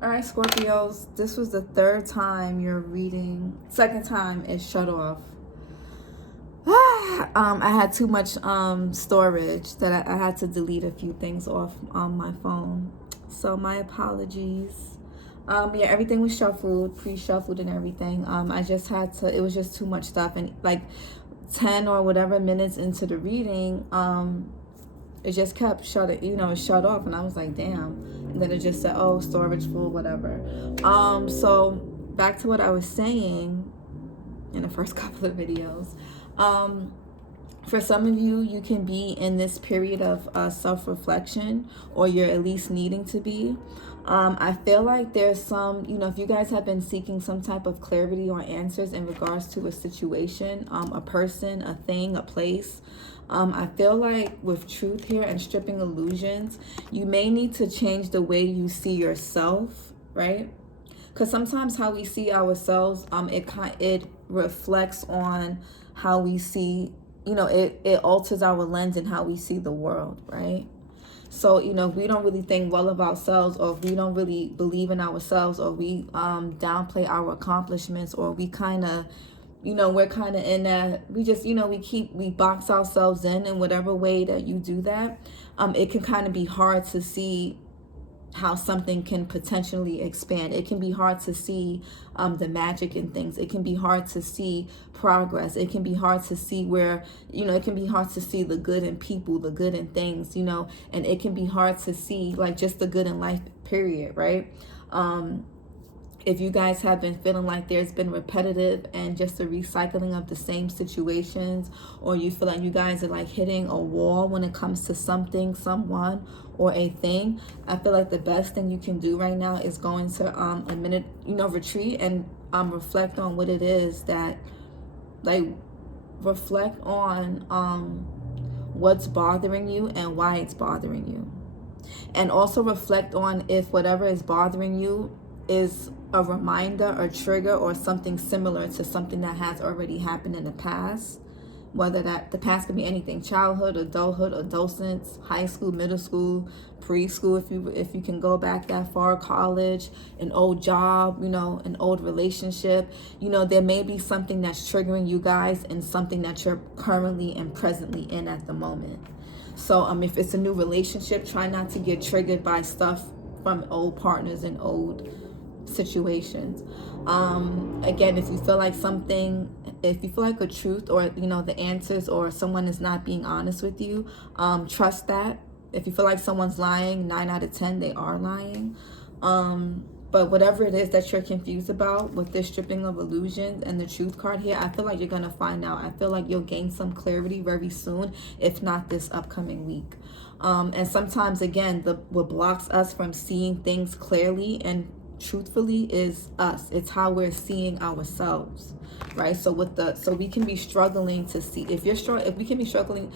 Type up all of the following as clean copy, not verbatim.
All right, Scorpios, this was the third time you're reading. Second time is shut off. I had too much storage that I had to delete a few things off my phone. So my apologies. Yeah, everything was shuffled, pre-shuffled and everything. I just had to, it was just too much stuff. And like 10 or whatever minutes into the reading, it just kept shutting, it shut off. And I was like, damn. And then it just said, oh, storage full, whatever. So back to what I was saying in the first couple of videos. For some of you, you can be in this period of self-reflection, or you're at least needing to be. I feel like there's some, if you guys have been seeking some type of clarity or answers in regards to a situation, a person, a thing, a place, I feel like with truth here and stripping illusions, you may need to change the way you see yourself, right? Because sometimes how we see ourselves, it reflects on how we see, it alters our lens and how we see the world, right? So, if we don't really think well of ourselves, or if we don't really believe in ourselves, or we downplay our accomplishments, or we kind of, we're kind of in that, we just, we box ourselves in whatever way that you do that, it can kind of be hard to see how something can potentially expand. It can be hard to see the magic in things. It can be hard to see progress. It can be hard to see where, it can be hard to see the good in people, the good in things, and it can be hard to see like just the good in life, period, right? If you guys have been feeling like there's been repetitive and just a recycling of the same situations, or you feel like you guys are like hitting a wall when it comes to something, someone, or a thing, I feel like the best thing you can do right now is go into a minute, retreat and reflect on what it is that, like, reflect on what's bothering you and why it's bothering you. And also reflect on if whatever is bothering you is a reminder, a trigger, or something similar to something that has already happened in the past. Whether that the past could be anything: childhood, adulthood, adolescence, high school, middle school, preschool, if you can go back that far, college, an old job, an old relationship. There may be something that's triggering you guys and something that you're currently and presently in at the moment. So if it's a new relationship, try not to get triggered by stuff from old partners and old situations. Again, if you feel like a truth, or the answers, or someone is not being honest with you, trust that. If you feel like someone's lying, 9 out of 10 they are lying. But whatever it is that you're confused about with this stripping of illusions and the truth card here, I feel like you're gonna find out. I feel like you'll gain some clarity very soon, if not this upcoming week. And sometimes, again, what blocks us from seeing things clearly and truthfully is us. It's how we're seeing ourselves, right? So we can be struggling to see, if we're struggling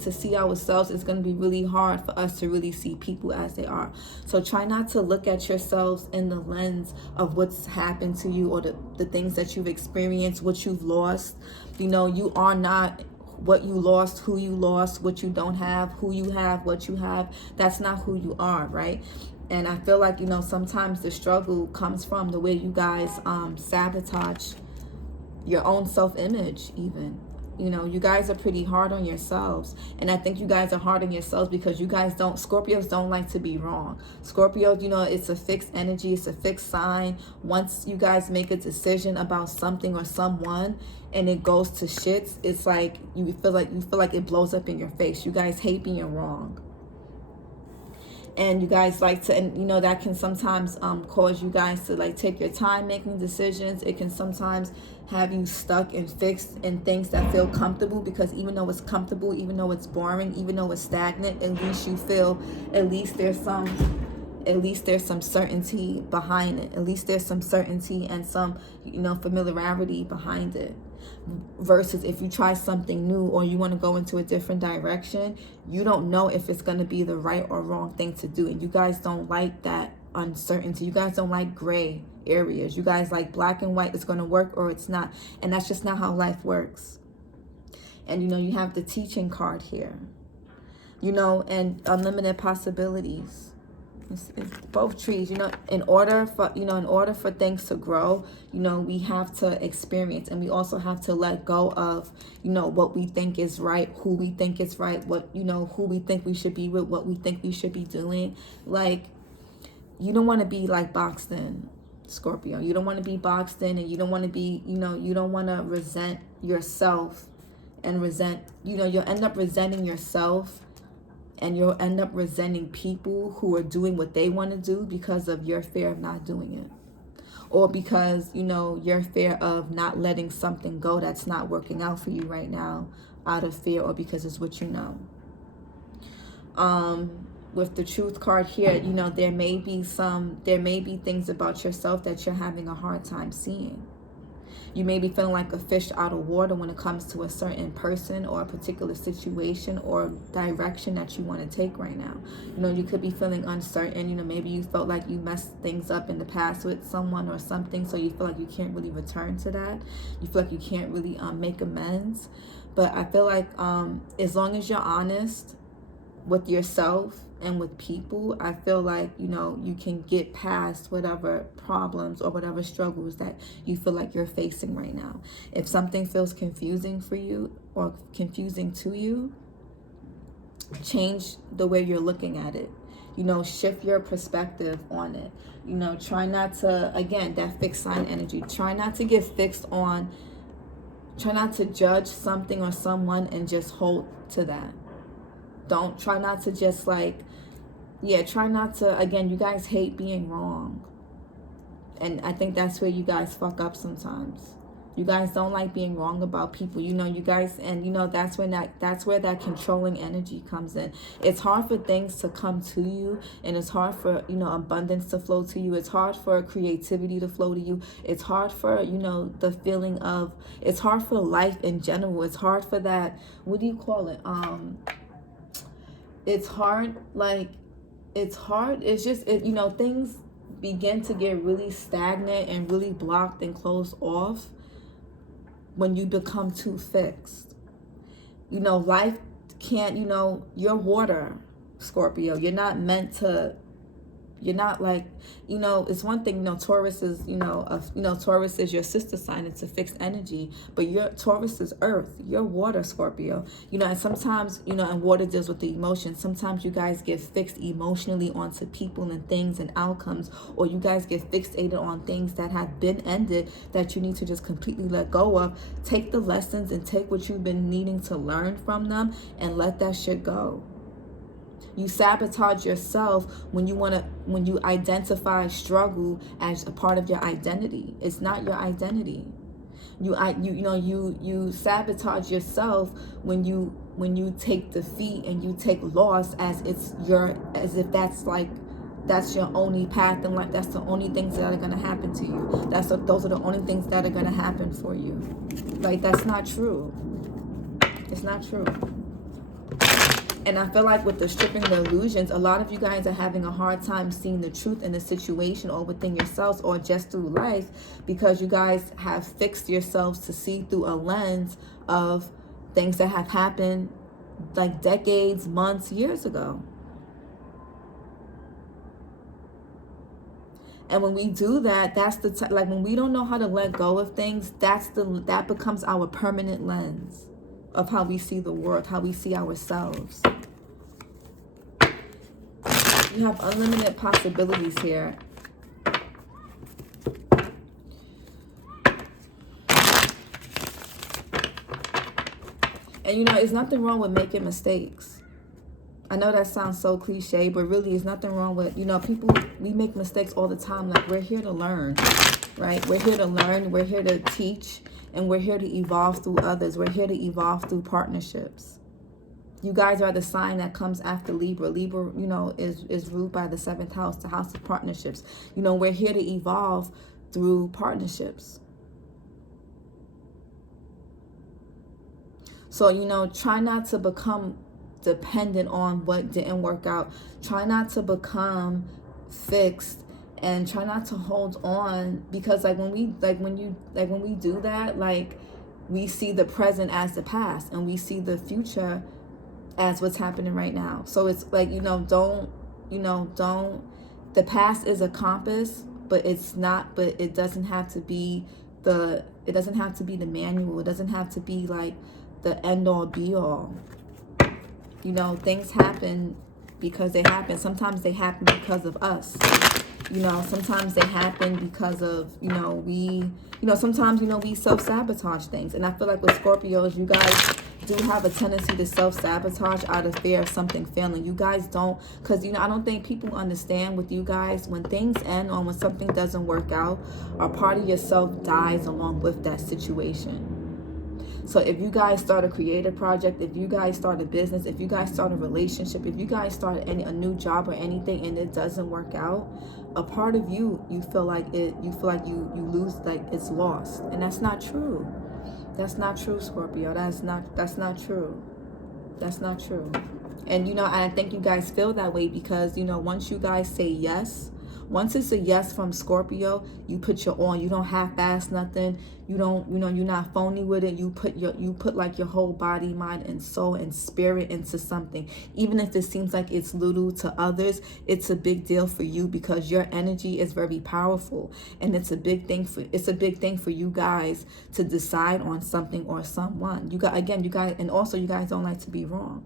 to see ourselves, it's going to be really hard for us to really see people as they are. So try not to look at yourselves in the lens of what's happened to you, or the things that you've experienced, what you've lost. You are not what you lost, who you lost, what you don't have, who you have, what you have. That's not who you are, right? And I feel like, sometimes the struggle comes from the way you guys sabotage your own self-image even. You guys are pretty hard on yourselves. And I think you guys are hard on yourselves because Scorpios don't like to be wrong. Scorpios, it's a fixed energy. It's a fixed sign. Once you guys make a decision about something or someone and it goes to shits, it's like you feel like it blows up in your face. You guys hate being wrong. And you guys like to, and that can sometimes cause you guys to like take your time making decisions. It can sometimes have you stuck and fixed in things that feel comfortable, because even though it's comfortable, even though it's boring, even though it's stagnant, at least you feel, at least there's some certainty behind it. At least there's some certainty and some, familiarity behind it. Versus if you try something new, or you want to go into a different direction, you don't know if it's going to be the right or wrong thing to do. And you guys don't like that uncertainty. You guys don't like gray areas. You guys like black and white. It's going to work or it's not. And that's just not how life works. And you have the teaching card here, and unlimited possibilities. It's both trees. In order for things to grow, we have to experience, and we also have to let go of, what we think is right, who we think is right, who we think we should be with, what we think we should be doing. Like, you don't want to be like boxed in, Scorpio. You don't want to be boxed in, and you don't want to be, you don't want to resent yourself and you'll end up resenting yourself, and you'll end up resenting people who are doing what they want to do because of your fear of not doing it. Or because, your fear of not letting something go that's not working out for you right now out of fear, or because it's what you know. With the Truth card here, there may be things about yourself that you're having a hard time seeing. You may be feeling like a fish out of water when it comes to a certain person or a particular situation or direction that you want to take right now. You could be feeling uncertain. Maybe you felt like you messed things up in the past with someone or something, so you feel like you can't really return to that. You feel like you can't really make amends. But I feel like as long as you're honest with yourself and with people, I feel like, you can get past whatever problems or whatever struggles that you feel like you're facing right now. If something feels confusing for you or confusing to you, change the way you're looking at it. Shift your perspective on it. Try not to, again, that fixed sign energy. Try not to get fixed on, try not to judge something or someone and just hold to that. Try not to just try not to, again, you guys hate being wrong. And I think that's where you guys fuck up sometimes. You guys don't like being wrong about people. You guys, and that's where that controlling energy comes in. It's hard for things to come to you, and it's hard for, abundance to flow to you. It's hard for creativity to flow to you. It's hard for, the feeling of, it's hard for life in general. It's hard for that, what do you call it? It's hard, it's just, things begin to get really stagnant and really blocked and closed off when you become too fixed. Life can't, you're water, Scorpio. You're not meant to, you're not like, it's one thing, Taurus is, Taurus is your sister sign. It's a fixed energy, but Taurus is earth. You're water, Scorpio. And sometimes, and water deals with the emotions. Sometimes you guys get fixed emotionally onto people and things and outcomes, or you guys get fixated on things that have been ended that you need to just completely let go of. Take the lessons and take what you've been needing to learn from them and let that shit go. You sabotage yourself when you identify struggle as a part of your identity. It's not your identity. You sabotage yourself when you take defeat and you take loss as if that's your only path in life. That's the only things that are going to happen to you. Those are the only things that are going to happen for you. That's not true. It's not true. And I feel like with the stripping the illusions, a lot of you guys are having a hard time seeing the truth in the situation or within yourselves or just through life, because you guys have fixed yourselves to see through a lens of things that have happened decades, months, years ago. And when we do that, that's when we don't know how to let go of things, that becomes our permanent lens of how we see the world, how we see ourselves. You have unlimited possibilities here. And there's nothing wrong with making mistakes. I know that sounds so cliche, but really there's nothing wrong with, people, we make mistakes all the time. We're here to learn, right? We're here to learn, we're here to teach, and we're here to evolve through others. We're here to evolve through partnerships. You guys are the sign that comes after Libra. Libra, is ruled by the 7th house, the house of partnerships. We're here to evolve through partnerships. So, try not to become dependent on what didn't work out. Try not to become fixed, and try not to hold on, because when we do that, we see the present as the past, and we see the future as what's happening right now. So it's don't the past is a compass, but it's not, but it doesn't have to be the manual. It doesn't have to be like the end all be all. You know, things happen because they happen. Sometimes they happen because of us. You know, sometimes they happen because of, sometimes, we self-sabotage things. And I feel like with Scorpios, you guys do have a tendency to self-sabotage out of fear of something failing. You guys don't, because, I don't think people understand with you guys, when things end or when something doesn't work out, a part of yourself dies along with that situation. So if you guys start a creative project, if you guys start a business, if you guys start a relationship, if you guys start a new job or anything and it doesn't work out, a part of you feel like you lose, like it's lost. And that's not true. That's not true, Scorpio. That's not true. That's not true. And I think you guys feel that way because once you guys say yes, once it's a yes from Scorpio, you put your all. You don't half-ass nothing. You don't, you're not phony with it. You put like your whole body, mind, and soul and spirit into something. Even if it seems like it's little to others, it's a big deal for you because your energy is very powerful, and it's a big thing for you guys to decide on something or someone. You guys, and also you guys don't like to be wrong.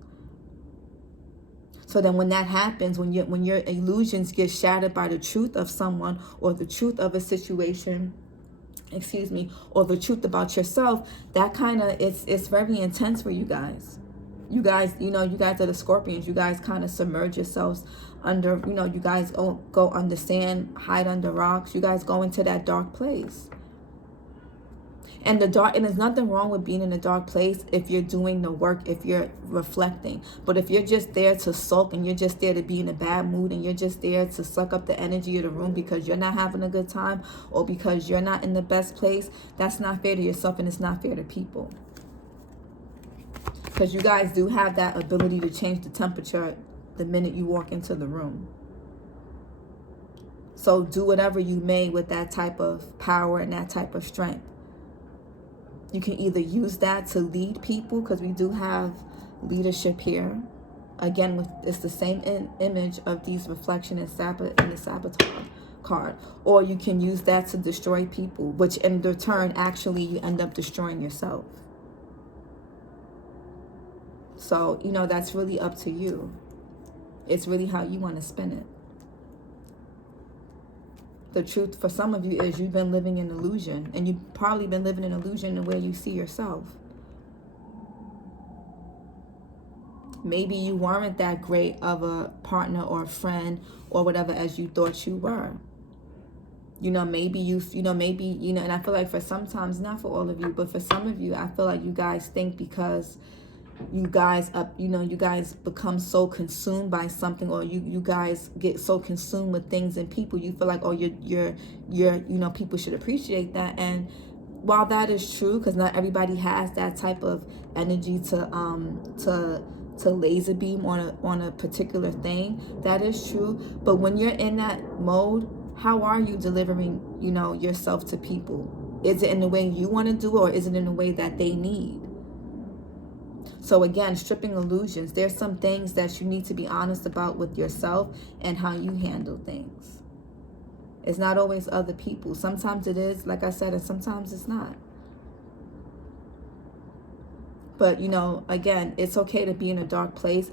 So then when that happens, when your illusions get shattered by the truth of someone or the truth of a situation, or the truth about yourself, that kind of, it's very intense for you guys. You guys, you guys are the Scorpions. You guys kind of submerge yourselves under, you guys go understand, hide under rocks. You guys go into that dark place. And there's nothing wrong with being in a dark place if you're doing the work, if you're reflecting. But if you're just there to sulk and you're just there to be in a bad mood and you're just there to suck up the energy of the room because you're not having a good time or because you're not in the best place, that's not fair to yourself and it's not fair to people. Because you guys do have that ability to change the temperature the minute you walk into the room. So do whatever you may with that type of power and that type of strength. You can either use that to lead people, because we do have leadership here. Again, it's the same image of these reflection and the sabotage card. Or you can use that to destroy people, which in return, actually, you end up destroying yourself. So, that's really up to you. It's really how you want to spin it. The truth for some of you is you've been living in illusion, and you've probably been living in illusion the way you see yourself. Maybe you weren't that great of a partner or a friend or whatever as you thought you were. And I feel like for sometimes, not for all of you, but for some of you, I feel like you guys think because you guys become so consumed by something, or you guys get so consumed with things and people, you feel like, oh, you're people should appreciate that. And while that is true, because not everybody has that type of energy to laser beam on a particular thing, that is true. But when you're in that mode, how are you delivering yourself to people? Is it in the way you want to do it, or is it in the way that they need? So again, stripping illusions. There's some things that you need to be honest about with yourself and how you handle things. It's not always other people. Sometimes it is, like I said, and sometimes it's not. But, again, it's okay to be in a dark place,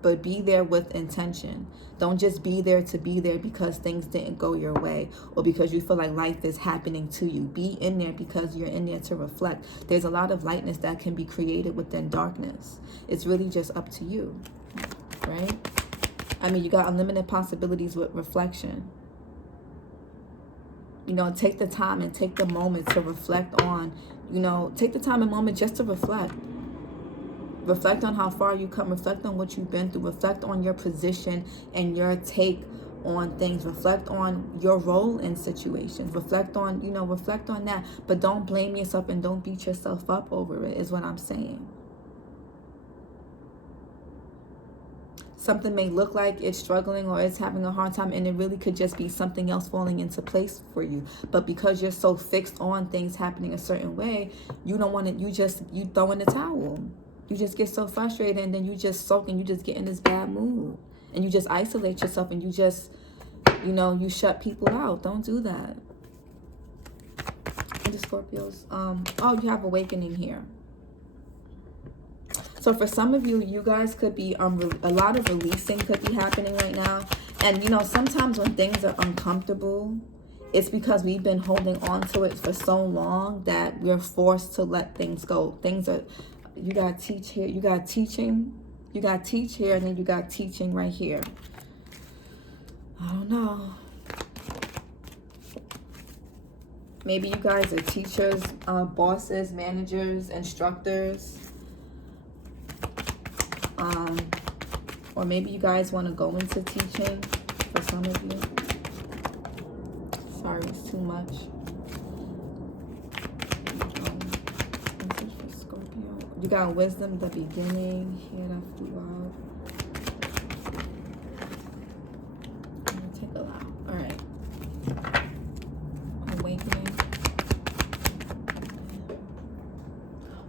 but be there with intention. Don't just be there to be there because things didn't go your way or because you feel like life is happening to you. Be in there because you're in there to reflect. There's a lot of lightness that can be created within darkness. It's really just up to you, right? I mean, you got unlimited possibilities with reflection. Take the time and take the moment to reflect on, take the time and moment just to reflect. Reflect on how far you come. Reflect on what you've been through. Reflect on your position and your take on things. Reflect on your role in situations. Reflect on that. But don't blame yourself and don't beat yourself up over it, is what I'm saying. Something may look like it's struggling or it's having a hard time, and it really could just be something else falling into place for you. But because you're so fixed on things happening a certain way, you don't want to, you throw in the towel. You just get so frustrated, and then you just sulk and you just get in this bad mood, and you just isolate yourself, and you just you know, you shut people out. Don't do that. And the Scorpios, oh, you have awakening here. So for some of you, you guys could be, a lot of releasing could be happening right now. And, you know, sometimes when things are uncomfortable, it's because we've been holding on to it for so long that we're forced to let things go. Things are, you got to teach here, you got teaching, you got teach here, and then you got teaching right here. I don't know. Maybe you guys are teachers, bosses, managers, instructors. Or maybe you guys want to go into teaching for some of you. Sorry, it's too much. Message for Scorpio. You got wisdom, the beginning. Here, that flew out. I'm going to take a lot. All right. Awakening.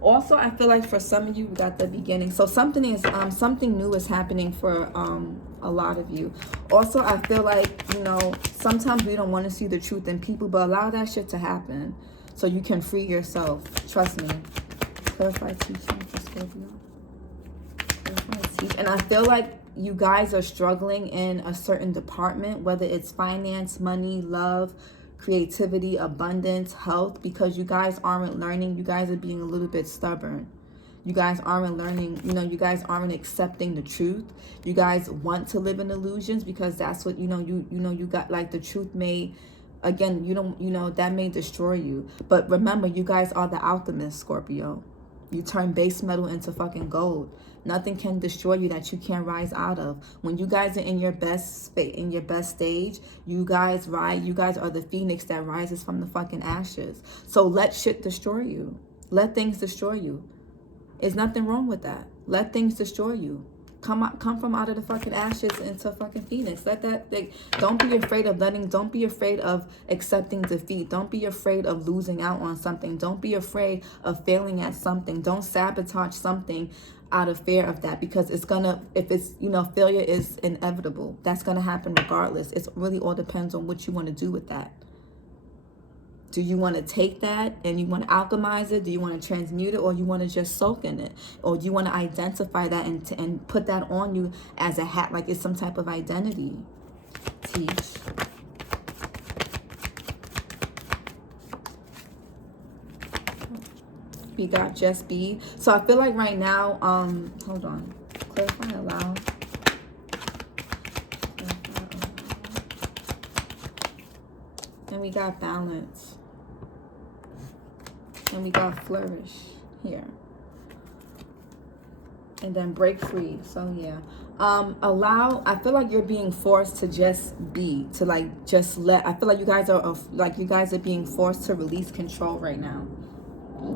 Also, I feel like for some of you, we got the beginning. So something new is happening for a lot of you. Also, I feel like, you know, sometimes we don't want to see the truth in people, but allow that shit to happen so you can free yourself. Trust me. Clarify teaching for Scorpio. Clarify teach. And I feel like you guys are struggling in a certain department, whether it's finance, money, love, creativity, abundance, health, because you guys aren't learning. You guys are being a little bit stubborn. You guys aren't learning, you know, you guys aren't accepting the truth. You guys want to live in illusions because that's what, you know, you got, like, the truth may, again, you don't, you know, that may destroy you. But remember, you guys are the alchemist, Scorpio. You turn base metal into fucking gold. Nothing can destroy you that you can't rise out of. When you guys are in your best stage, you guys rise. You guys are the phoenix that rises from the fucking ashes. So let shit destroy you. Let things destroy you. There's nothing wrong with that. Let things destroy you. Come from out of the fucking ashes into fucking phoenix. Let that, don't be afraid of don't be afraid of accepting defeat. Don't be afraid of losing out on something. Don't be afraid of failing at something. Don't sabotage something out of fear of that, because it's gonna, if it's, you know, failure is inevitable. That's gonna happen regardless. It really all depends on what you want to do with that. Do you want to take that and you want to alchemize it? Do you want to transmute it, or you want to just soak in it? Or do you want to identify that and put that on you as a hat, like it's some type of identity? Teach. We got just be. So I feel like right now, hold on. Clarify aloud. And we got balance. And we got flourish here. And then break free. So yeah. I feel like you're being forced to just be, to like just let, I feel like you guys are being forced to release control right now.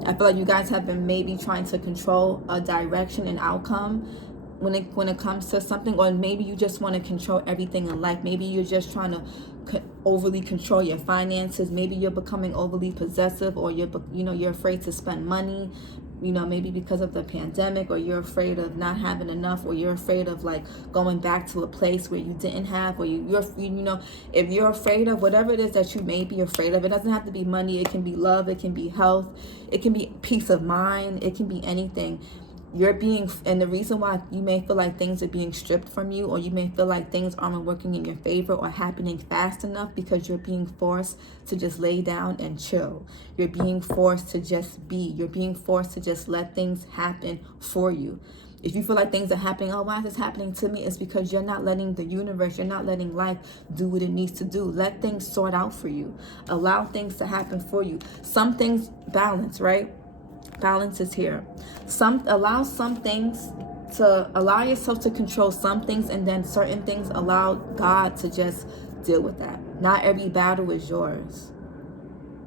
I feel like you guys have been maybe trying to control a direction and outcome when it comes to something, or maybe you just want to control everything in life. Maybe you're just trying to overly control your finances. Maybe you're becoming overly possessive, or you're afraid to spend money, you know, maybe because of the pandemic, or you're afraid of not having enough, or you're afraid of like going back to a place where you didn't have, or you're if you're afraid of whatever it is that you may be afraid of. It doesn't have to be money. It can be love. It can be health. It can be peace of mind. It can be anything. And the reason why you may feel like things are being stripped from you, or you may feel like things aren't working in your favor or happening fast enough, because you're being forced to just lay down and chill. You're being forced to just be. You're being forced to just let things happen for you. If you feel like things are happening, oh, why is this happening to me? It's because you're not letting the universe, you're not letting life do what it needs to do. Let things sort out for you. Allow things to happen for you. Some things balance, right? Balance is here. Allow yourself to control some things, and then certain things allow God to just deal with that. Not every battle is yours.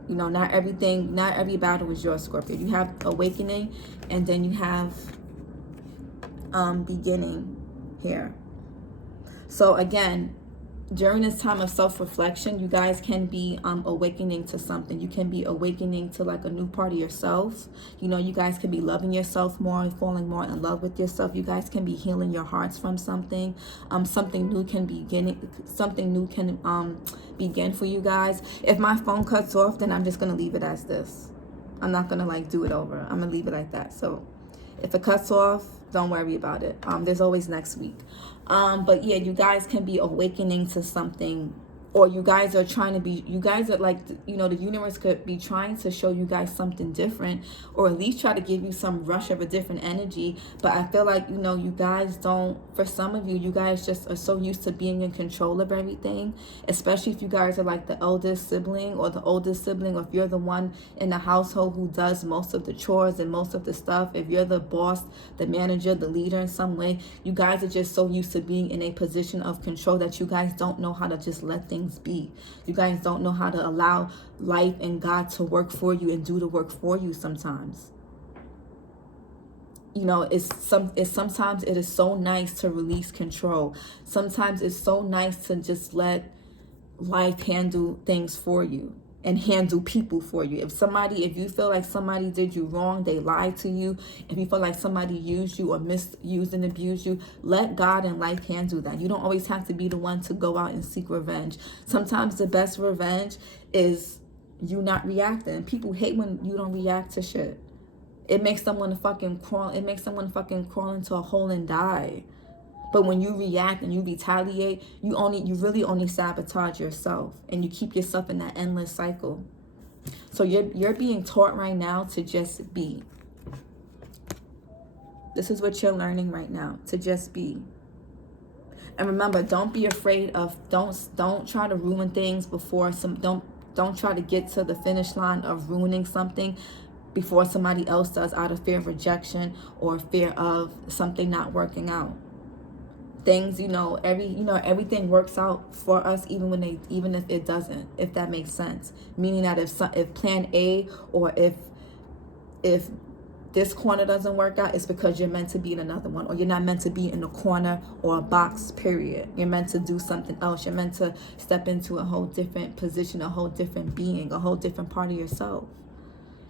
You know, not every battle is yours, Scorpio. You have awakening, and then you have beginning here. So again, during this time of self-reflection, you guys can be awakening to something. You can be awakening to like a new part of yourself. You know, you guys can be loving yourself more, falling more in love with yourself. You guys can be healing your hearts from something. Something new can begin for you guys. If my phone cuts off, then I'm just gonna leave it as this. I'm not gonna like do it over. I'm gonna leave it like that. So if it cuts off, don't worry about it. There's always next week. But yeah, you guys can be awakening to something, or you guys are like, you know, the universe could be trying to show you guys something different, or at least try to give you some rush of a different energy. But I feel like, you know, you guys don't, for some of you, you guys just are so used to being in control of everything, especially if you guys are like the eldest sibling or the oldest sibling, or if you're the one in the household who does most of the chores and most of the stuff. If you're the boss, the manager, the leader in some way, you guys are just so used to being in a position of control that you guys don't know how to just let things be. You guys don't know how to allow life and God to work for you and do the work for you sometimes. You know, sometimes it is so nice to release control. Sometimes it's so nice to just let life handle things for you and handle people for you. If you feel like somebody did you wrong, they lied to you, if you feel like somebody used you or misused and abused you, let God and life handle that. You don't always have to be the one to go out and seek revenge. Sometimes the best revenge is you not reacting. People hate when you don't react to shit. It makes them want to fucking crawl. It makes them want to fucking crawl into a hole and die. But when you react and you retaliate, you really only sabotage yourself, and you keep yourself in that endless cycle. So you're being taught right now to just be. This is what you're learning right now, to just be. And remember, don't be afraid of, don't try to ruin things before don't try to get to the finish line of ruining something before somebody else does, out of fear of rejection or fear of something not working out. Things, everything works out for us even if it doesn't, if that makes sense. Meaning that if plan A, or if this corner doesn't work out, it's because you're meant to be in another one, or you're not meant to be in a corner or a box, period. You're meant to do something else. You're meant to step into a whole different position, a whole different being, a whole different part of yourself.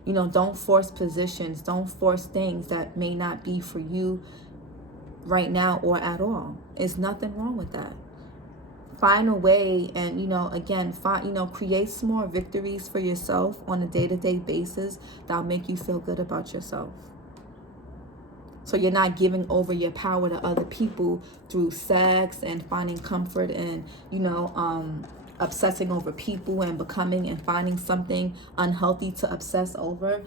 You know, don't force positions, don't force things that may not be for you right now or at all. There's nothing wrong with that. Find a way, and create small victories for yourself on a day-to-day basis that'll make you feel good about yourself. So you're not giving over your power to other people through sex and finding comfort and obsessing over people and becoming and finding something unhealthy to obsess over.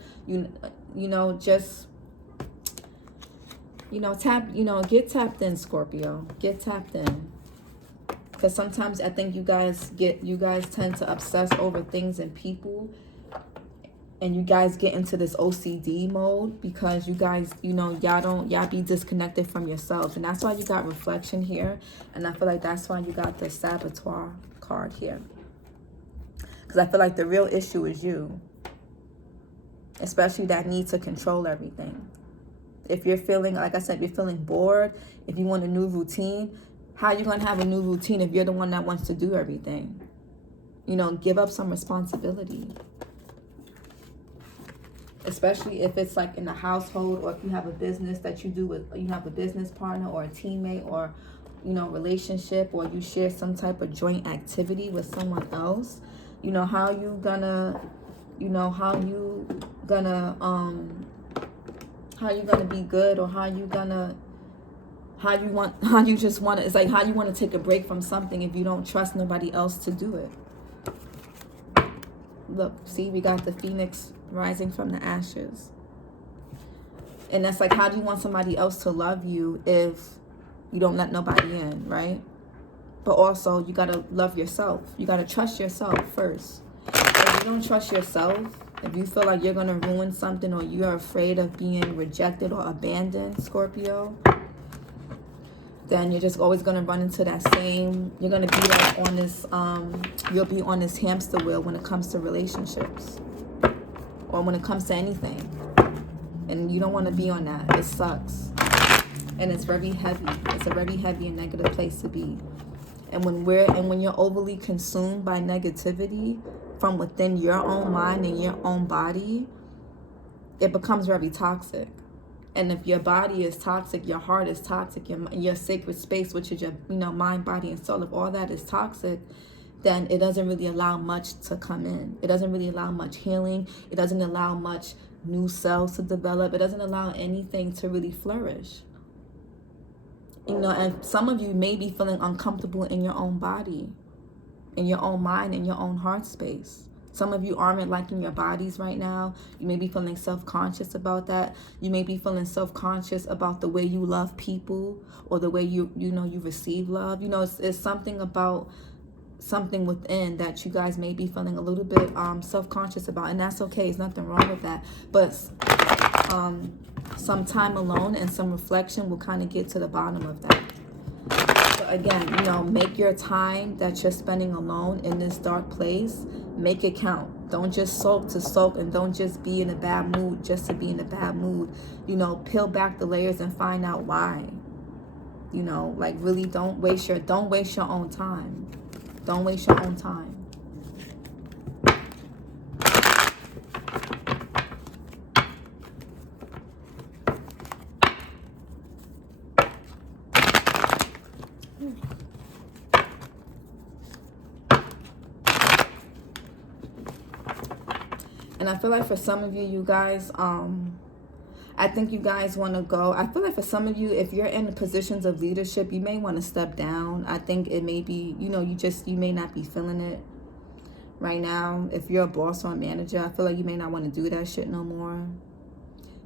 Get tapped in, Scorpio. Get tapped in. Because sometimes I think you guys tend to obsess over things and people, and you guys get into this OCD mode because you guys, y'all be disconnected from yourselves. And that's why you got reflection here. And I feel like that's why you got the saboteur card here. Because I feel like the real issue is you. Especially that need to control everything. If you're feeling, like I said, you're feeling bored, if you want a new routine, how are you going to have a new routine if you're the one that wants to do everything? Give up some responsibility. Especially if it's like in the household, or if you have a business that you have a business partner or a teammate, or, relationship, or you share some type of joint activity with someone else. How you gonna be good, or how you just want to, it's like how you want to take a break from something if you don't trust nobody else to do it. Look, see, we got the phoenix rising from the ashes. And that's like, how do you want somebody else to love you if you don't let nobody in, right? But also, you got to love yourself. You got to trust yourself first. If you don't trust yourself, if you feel like you're going to ruin something, or you're afraid of being rejected or abandoned, Scorpio, then you're just always going to run into that same, you're going to be like on this, you'll be on this hamster wheel when it comes to relationships, or when it comes to anything. And you don't want to be on that. It sucks. And it's very heavy. It's a very heavy and negative place to be. And when you're overly consumed by negativity from within your own mind and your own body, it becomes very toxic. And if your body is toxic, your heart is toxic, your sacred space, which is your mind, body, and soul, if all that is toxic, then it doesn't really allow much to come in. It doesn't really allow much healing. It doesn't allow much new cells to develop. It doesn't allow anything to really flourish. And some of you may be feeling uncomfortable in your own body, in your own mind, in your own heart space. Some of you aren't liking your bodies right now. You may be feeling self-conscious about that. You may be feeling self-conscious about the way you love people or the way you receive love. It's something about something within that you guys may be feeling a little bit self-conscious about, and that's okay. There's nothing wrong with that. But some time alone and some reflection will kind of get to the bottom of that. So again, make your time that you're spending alone in this dark place, make it count. Don't just sulk to sulk, and don't just be in a bad mood just to be in a bad mood. Peel back the layers and find out why. Like really don't waste your own time. Don't waste your own time. And I feel like for some of you guys, I think you guys want to go. I feel like for some of you, if you're in positions of leadership, you may want to step down. I think it may be, you may not be feeling it right now. If you're a boss or a manager, I feel like you may not want to do that shit no more.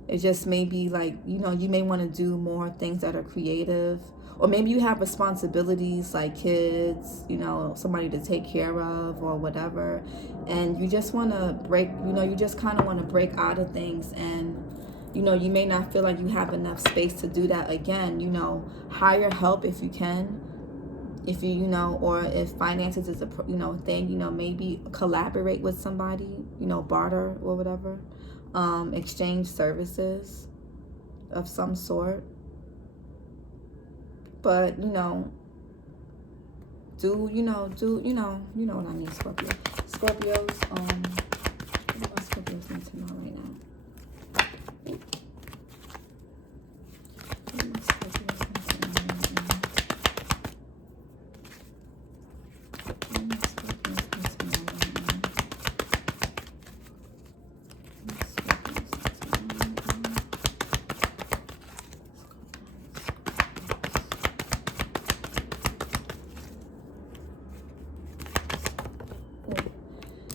It just may be like, you may want to do more things that are creative. Or maybe you have responsibilities like kids, somebody to take care of or whatever. And you just want to break, you just kind of want to break out of things. And, you may not feel like you have enough space to do that again. Hire help if you can. If or if finances is a, thing, maybe collaborate with somebody, barter or whatever. Exchange services of some sort. But, do what I mean, Scorpio. Scorpios, what do Scorpios need to know right now?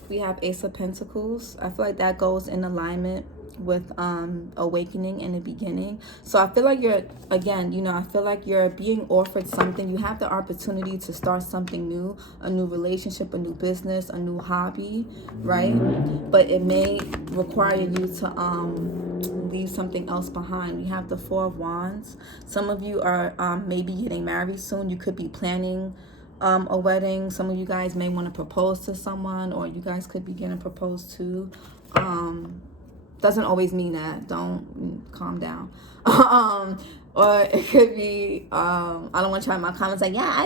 We have Ace of Pentacles. I feel like that goes in alignment with awakening in the beginning. So I feel like you're, again, I feel like you're being offered something. You have the opportunity to start something new, a new relationship, a new business, a new hobby, right? But it may require you to leave something else behind. We have the Four of Wands. Some of you are maybe getting married soon. You could be planning a wedding. Some of you guys may want to propose to someone, or you guys could be getting proposed to. Doesn't always mean that. Don't calm down. Or it could be, I don't want to try my comments like, yeah,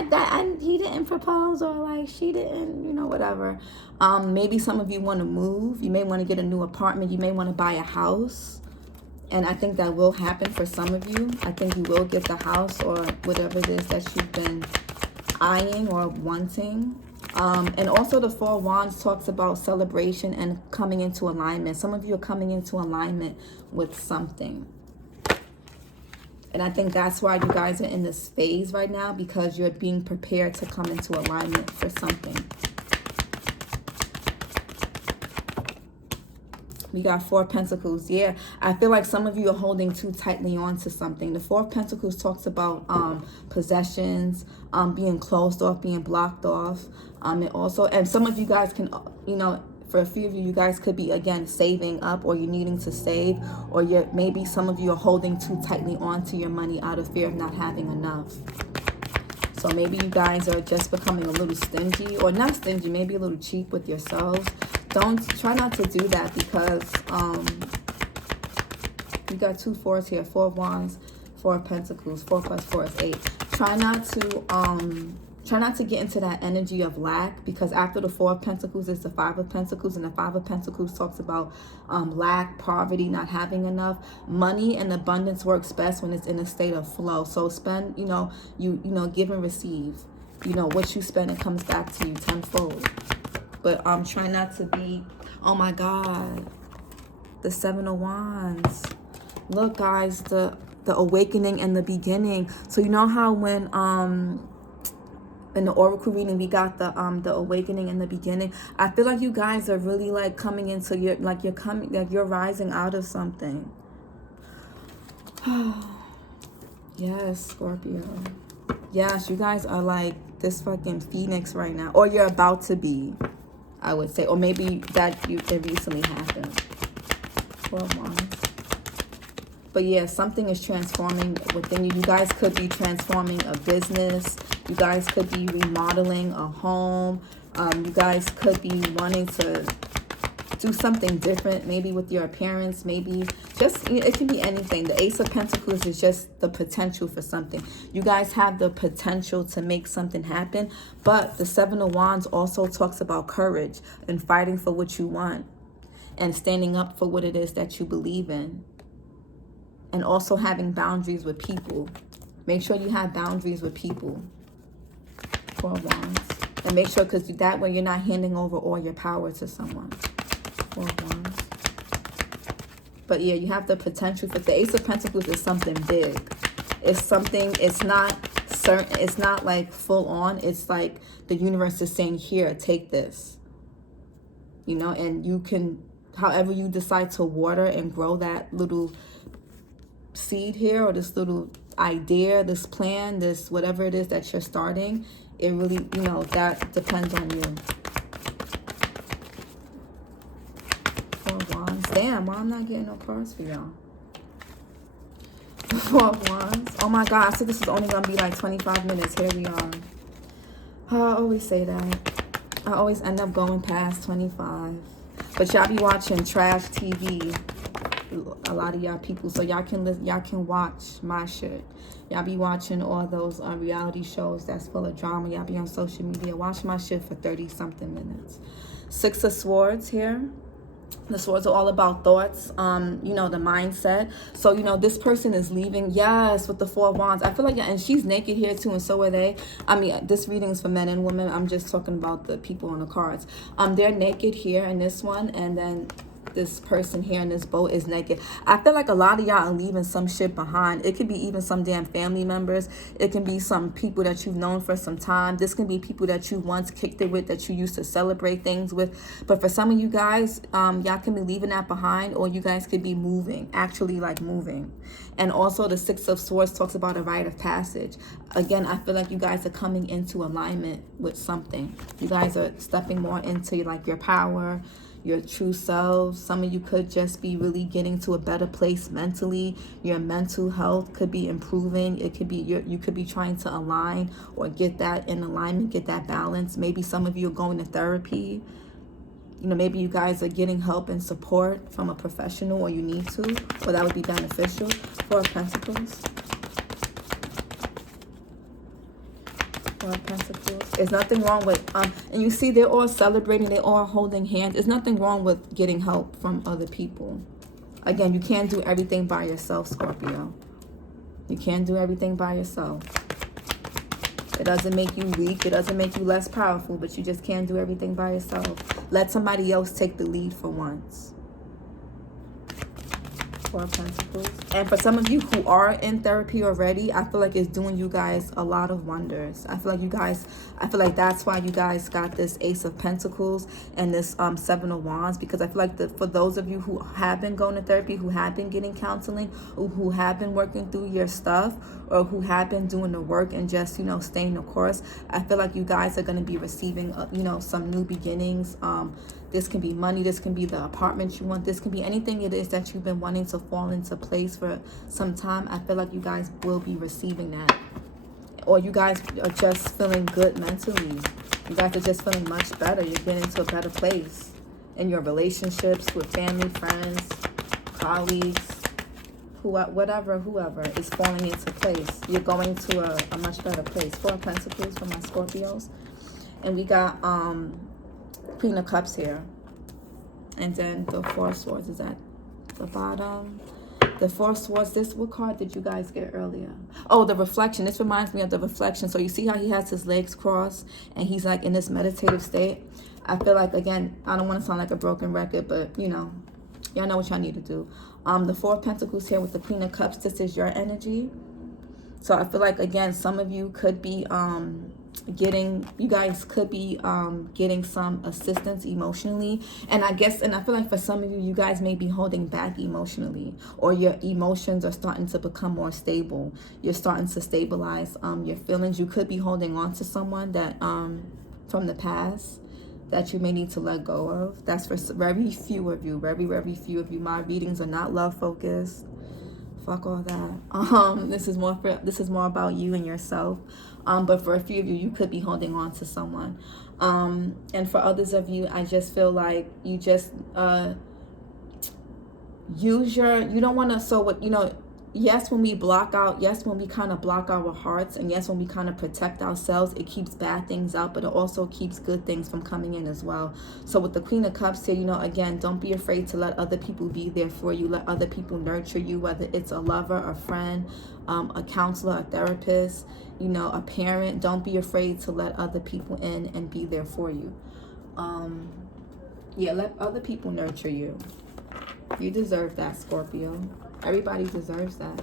he didn't propose, or like she didn't, whatever. Maybe some of you want to move. You may want to get a new apartment. You may want to buy a house. And I think that will happen for some of you. I think you will get the house or whatever it is that you've been eyeing or wanting. And also the Four of Wands talks about celebration and coming into alignment. Some of you are coming into alignment with something. And I think that's why you guys are in this phase right now, because you're being prepared to come into alignment for something. We got Four of Pentacles. Yeah, I feel like some of you are holding too tightly on to something. The Four of Pentacles talks about possessions, being closed off, being blocked off. And some of you guys can, for a few of you, you guys could be, again, saving up, or you're needing to save, or maybe some of you are holding too tightly on to your money out of fear of not having enough. So maybe you guys are just becoming a little stingy, or not stingy, maybe a little cheap with yourselves. Try not to do that, because you got two fours here. Four of Wands, Four of Pentacles. 4 plus 4 is 8. Try not to Try not to get into that energy of lack, because after the Four of Pentacles is the Five of Pentacles, and the Five of Pentacles talks about lack, poverty, not having enough. Money and abundance works best when it's in a state of flow. So spend, give and receive. What you spend, it comes back to you tenfold. But try not to be, oh my God, the Seven of Wands. Look, guys, the awakening and the beginning. So you know how when in the oracle reading we got the awakening and the beginning. I feel like you guys are really like coming into you're rising out of something. Yes, Scorpio. Yes, you guys are like this fucking phoenix right now, or you're about to be, I would say, or maybe it recently happened. 12 months. But yeah, something is transforming within you. You guys could be transforming a business. You guys could be remodeling a home. You guys could be wanting to do something different, maybe with your appearance, maybe just, it can be anything. The Ace of Pentacles is just the potential for something. You guys have the potential to make something happen, but the Seven of Wands also talks about courage and fighting for what you want and standing up for what it is that you believe in, and also having boundaries with people. Make sure you have boundaries with people. Four of Wands. And make sure, because that way you're not handing over all your power to someone. Four of Wands. But yeah, you have the potential for the Ace of Pentacles is something big. It's something, it's not certain, it's not like full on. It's like the universe is saying, here, take this. And you can, however you decide to water and grow that little seed here, or this little idea, this plan, this whatever it is that you're starting, it really, that depends on you. Four of Wands. Damn, why I'm not getting no cards for y'all? Four of Wands. Oh my God, I said this is only gonna be like 25 minutes. Here we are. I always say that. I always end up going past 25. But y'all be watching trash TV, a lot of y'all people, so y'all can watch my shit. Y'all be watching all those reality shows that's full of drama. Y'all be on social media. Watch my shit for 30 something minutes. Six of Swords here. The swords are all about thoughts, the mindset. So, this person is leaving. Yes, with the Four of Wands. I feel like, and she's naked here too, and so are they. I mean, this reading is for men and women. I'm just talking about the people on the cards. They're naked here in this one, and then this person here in this boat is naked. I feel like a lot of y'all are leaving some shit behind. It could be even some damn family members. It can be some people that you've known for some time. This can be people that you once kicked it with, that you used to celebrate things with. But for some of you guys, y'all can be leaving that behind, or you guys could be moving, actually like moving. And also the Six of Swords talks about a rite of passage. Again, I feel like you guys are coming into alignment with something. You guys are stepping more into like your power, your true selves. Some of you could just be really getting to a better place mentally. Your mental health could be improving. It could be you could be trying to align or get that in alignment, get that balance. Maybe some of you are going to therapy. Maybe you guys are getting help and support from a professional, or you need to, or that would be beneficial. Four of Pentacles. Four of Pentacles. There's nothing wrong with, and you see they're all celebrating, they're all holding hands. There's nothing wrong with getting help from other people. Again, you can't do everything by yourself, Scorpio. You can't do everything by yourself. It doesn't make you weak. It doesn't make you less powerful, but you just can't do everything by yourself. Let somebody else take the lead for once. Four of Pentacles. And for some of you who are in therapy already, I feel like it's doing you guys a lot of wonders. I feel like that's why you guys got this Ace of Pentacles and this Seven of Wands, because I feel like for those of you who have been going to therapy, who have been getting counseling, or who have been working through your stuff, or who have been doing the work and just, staying the course, I feel like you guys are going to be receiving, some new beginnings. This can be money. This can be the apartment you want. This can be anything it is that you've been wanting to fall into place for some time. I feel like you guys will be receiving that. Or you guys are just feeling good mentally. You guys are just feeling much better. You're getting to a better place in your relationships with family, friends, colleagues. whoever is falling into place. You're going to a much better place. Four of Pentacles for my Scorpios. And we got Queen of Cups here. And then the Four of Swords is at the bottom. The Four of Swords, what card did you guys get earlier? Oh, the Reflection. This reminds me of the Reflection. So you see how he has his legs crossed and he's like in this meditative state? I feel like, again, I don't want to sound like a broken record, but, you know, y'all know what y'all need to do. The Four of Pentacles here with the Queen of Cups, this is your energy. So I feel like, again, some of you could be getting some assistance emotionally. And I feel like for some of you, you guys may be holding back emotionally, or your emotions are starting to become more stable. You're starting to stabilize your feelings. You could be holding on to someone that from the past that you may need to let go of. That's for very few of you. Very few of you. My readings are not love focused. Fuck all that. This is more about you and yourself. But for a few of you, you could be holding on to someone. And for others of you, I just feel like you just you don't want to, so what, you know, yes, when we kind of block our hearts, and yes, when we kind of protect ourselves, it keeps bad things out, but it also keeps good things from coming in as well. So with the Queen of Cups here, you know, again, don't be afraid to let other people be there for you. Let other people nurture you, whether it's a lover, a friend, a counselor, a therapist, you know, a parent. Don't be afraid to let other people in and be there for you. Yeah, let other people nurture you. You deserve that, Scorpio. Everybody deserves that.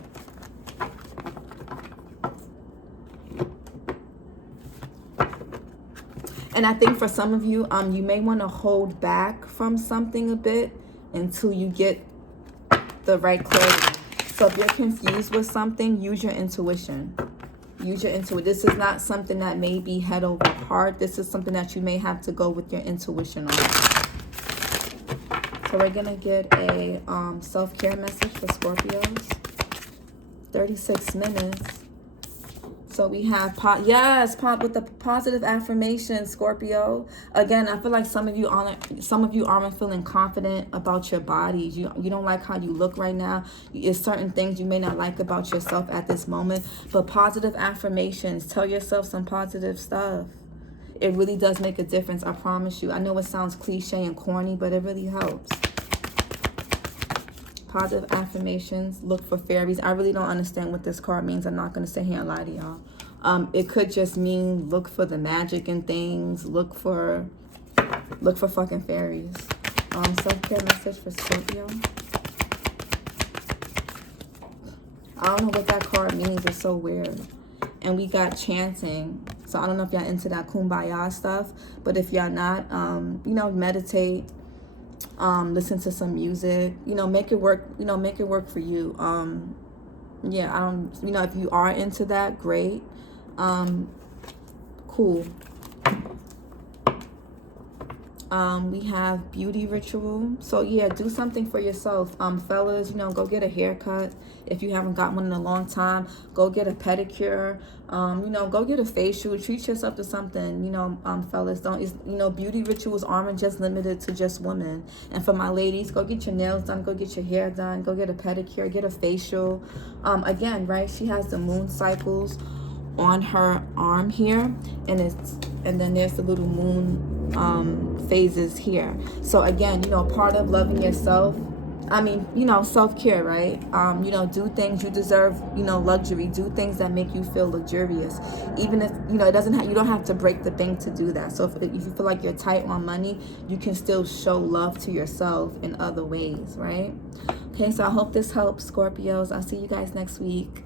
And I think for some of you, you may want to hold back from something a bit until you get the right clarity. So if you're confused with something, use your intuition. Use your intuition. This is not something that may be head over heart. This is something that you may have to go with your intuition on. So we're going to get a self-care message for Scorpios. 36 minutes. So we have, with the positive affirmation, Scorpio. Again, I feel like some of you aren't feeling confident about your bodies. You don't like how you look right now. There's certain things you may not like about yourself at this moment. But positive affirmations, tell yourself some positive stuff. It really does make a difference, I promise you. I know it sounds cliche and corny, but it really helps. Positive affirmations, look for fairies. I really don't understand what this card means. I'm not going to sit here and lie to y'all. It could just mean look for the magic in things. Look for fucking fairies. Self-care message for Scorpio. I don't know what that card means. It's so weird. And we got chanting. So I don't know if y'all into that kumbaya stuff, but if y'all not, you know, meditate, listen to some music, you know, make it work, make it work for you. Yeah, you know, if you are into that, great. Cool. We have beauty ritual. So yeah, do something for yourself. Fellas, you know, go get a haircut. If you haven't got one in a long time, go get a pedicure. You know, go get a facial. Treat yourself to something. You know, fellas, beauty rituals aren't just limited to just women. And for my ladies, go get your nails done. Go get your hair done. Go get a pedicure. Get a facial. Again, right? She has the moon cycles on her arm here, and then there's the little moon phases here. So again, you know, part of loving yourself, I mean, you know, self-care, right? You know, do things you deserve, you know, luxury. Do things that make you feel luxurious. Even if, you know, you don't have to break the bank to do that. So if you feel like you're tight on money, you can still show love to yourself in other ways, right? Okay, so I hope this helps, Scorpios. I'll see you guys next week.